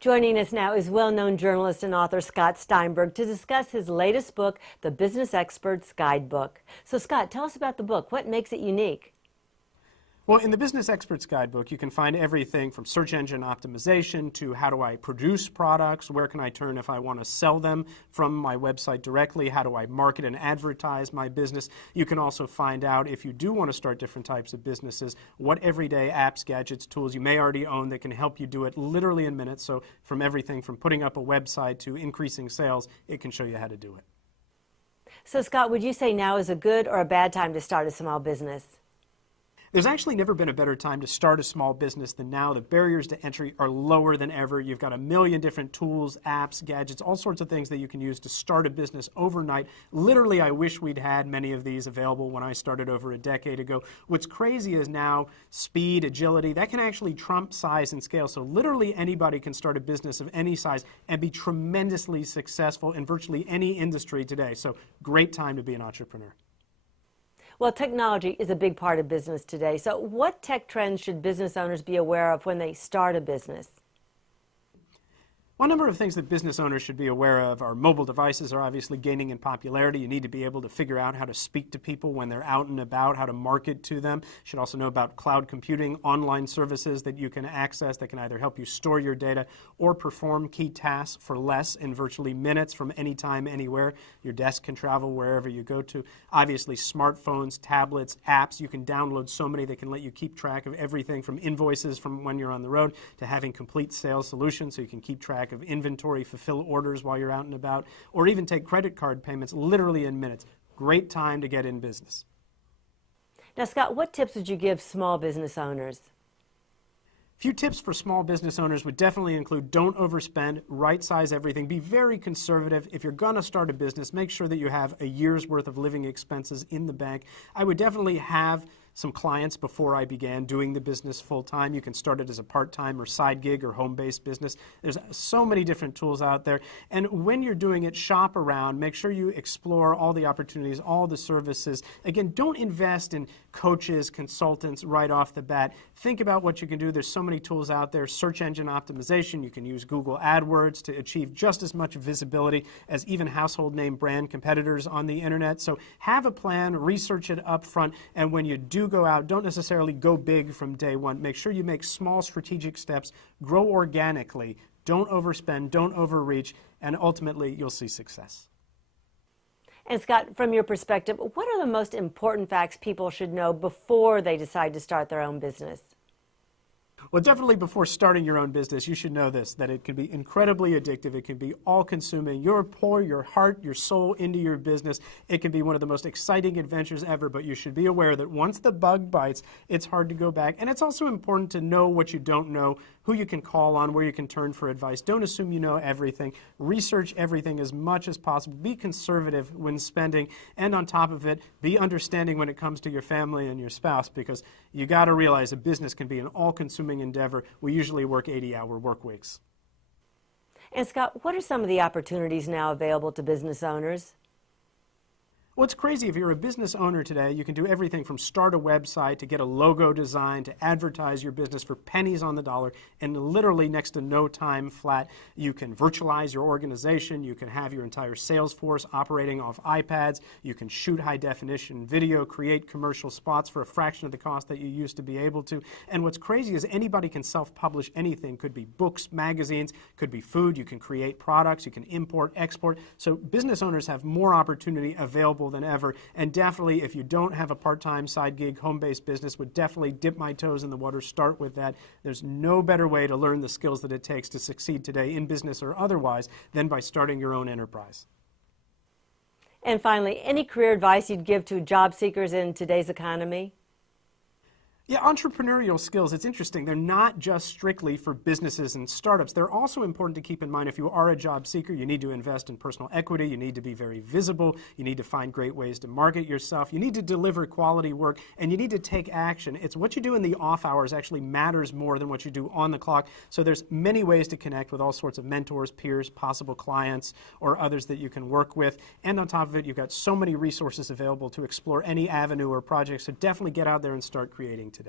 Joining us now is well-known journalist and author Scott Steinberg to discuss his latest book, The Business Expert's Guidebook. So Scott, tell us about the book. What makes it unique? Well, in the Business Expert's Guidebook, you can find everything from search engine optimization to how do I produce products, where can I turn if I want to sell them from my website directly, how do I market and advertise my business. You can also find out if you do want to start different types of businesses, what everyday apps, gadgets, tools you may already own that can help you do it literally in minutes. So from everything from putting up a website to increasing sales, it can show you how to do it. So Scott, would you say now is a good or a bad time to start a small business? There's actually never been a better time to start a small business than now. The barriers to entry are lower than ever. You've got a million different tools, apps, gadgets, all sorts of things that you can use to start a business overnight. Literally, I wish we'd had many of these available when I started over a decade ago. What's crazy is now speed, agility, that can actually trump size and scale. So literally anybody can start a business of any size and be tremendously successful in virtually any industry today. So great time to be an entrepreneur. Well, technology is a big part of business today. So what tech trends should business owners be aware of when they start a business? One number of things that business owners should be aware of are mobile devices are obviously gaining in popularity. You need to be able to figure out how to speak to people when they're out and about, how to market to them. You should also know about cloud computing, online services that you can access that can either help you store your data or perform key tasks for less in virtually minutes from anytime, anywhere. Your desk can travel wherever you go to. Obviously, smartphones, tablets, apps. You can download so many that can let you keep track of everything from invoices from when you're on the road to having complete sales solutions so you can keep track of inventory, fulfill orders while you're out and about, or even take credit card payments literally in minutes. Great time to get in business. Now, Scott, what tips would you give small business owners? A few tips for small business owners would definitely include don't overspend, right-size everything, be very conservative. If you're going to start a business, make sure that you have a year's worth of living expenses in the bank. I would definitely have some clients before I began doing the business full-time. You can start it as a part-time or side gig or home-based business. There's so many different tools out there. And when you're doing it, shop around. Make sure you explore all the opportunities, all the services. Again, don't invest in coaches, consultants right off the bat. Think about what you can do. There's so many tools out there. Search engine optimization. You can use Google AdWords to achieve just as much visibility as even household name brand competitors on the internet. So have a plan, research it up front, and when you do go out, don't necessarily go big from day one. Make sure you make small strategic steps, grow organically, don't overspend, don't overreach, and ultimately you'll see success. And Scott, from your perspective, what are the most important facts people should know before they decide to start their own business? Well, definitely before starting your own business, you should know this, that it can be incredibly addictive. It can be all-consuming. You'll pour your heart, your soul into your business. It can be one of the most exciting adventures ever, but you should be aware that once the bug bites, it's hard to go back. And it's also important to know what you don't know, who you can call on, where you can turn for advice. Don't assume you know everything. Research everything as much as possible. Be conservative when spending, and on top of it, be understanding when it comes to your family and your spouse, because you got to realize a business can be an all-consuming endeavor. We usually work 80-hour work weeks. And Scott, what are some of the opportunities now available to business owners? Well, it's crazy. If you're a business owner today, you can do everything from start a website to get a logo design to advertise your business for pennies on the dollar and literally next to no time flat. You can virtualize your organization. You can have your entire sales force operating off iPads. You can shoot high-definition video, create commercial spots for a fraction of the cost that you used to be able to. And what's crazy is anybody can self-publish anything. Could be books, magazines, could be food. You can create products. You can import, export. So business owners have more opportunity available than ever, and definitely if you don't have a part-time side gig home-based business, would definitely dip my toes in the water, start with that. There's no better way to learn the skills that it takes to succeed today in business or otherwise than by starting your own enterprise. And finally, any career advice you'd give to job seekers in today's economy? Yeah, entrepreneurial skills, it's interesting. They're not just strictly for businesses and startups. They're also important to keep in mind if you are a job seeker. You need to invest in personal equity. You need to be very visible. You need to find great ways to market yourself. You need to deliver quality work, and you need to take action. It's what you do in the off hours actually matters more than what you do on the clock. So there's many ways to connect with all sorts of mentors, peers, possible clients, or others that you can work with. And on top of it, you've got so many resources available to explore any avenue or project. So definitely get out there and start creating today.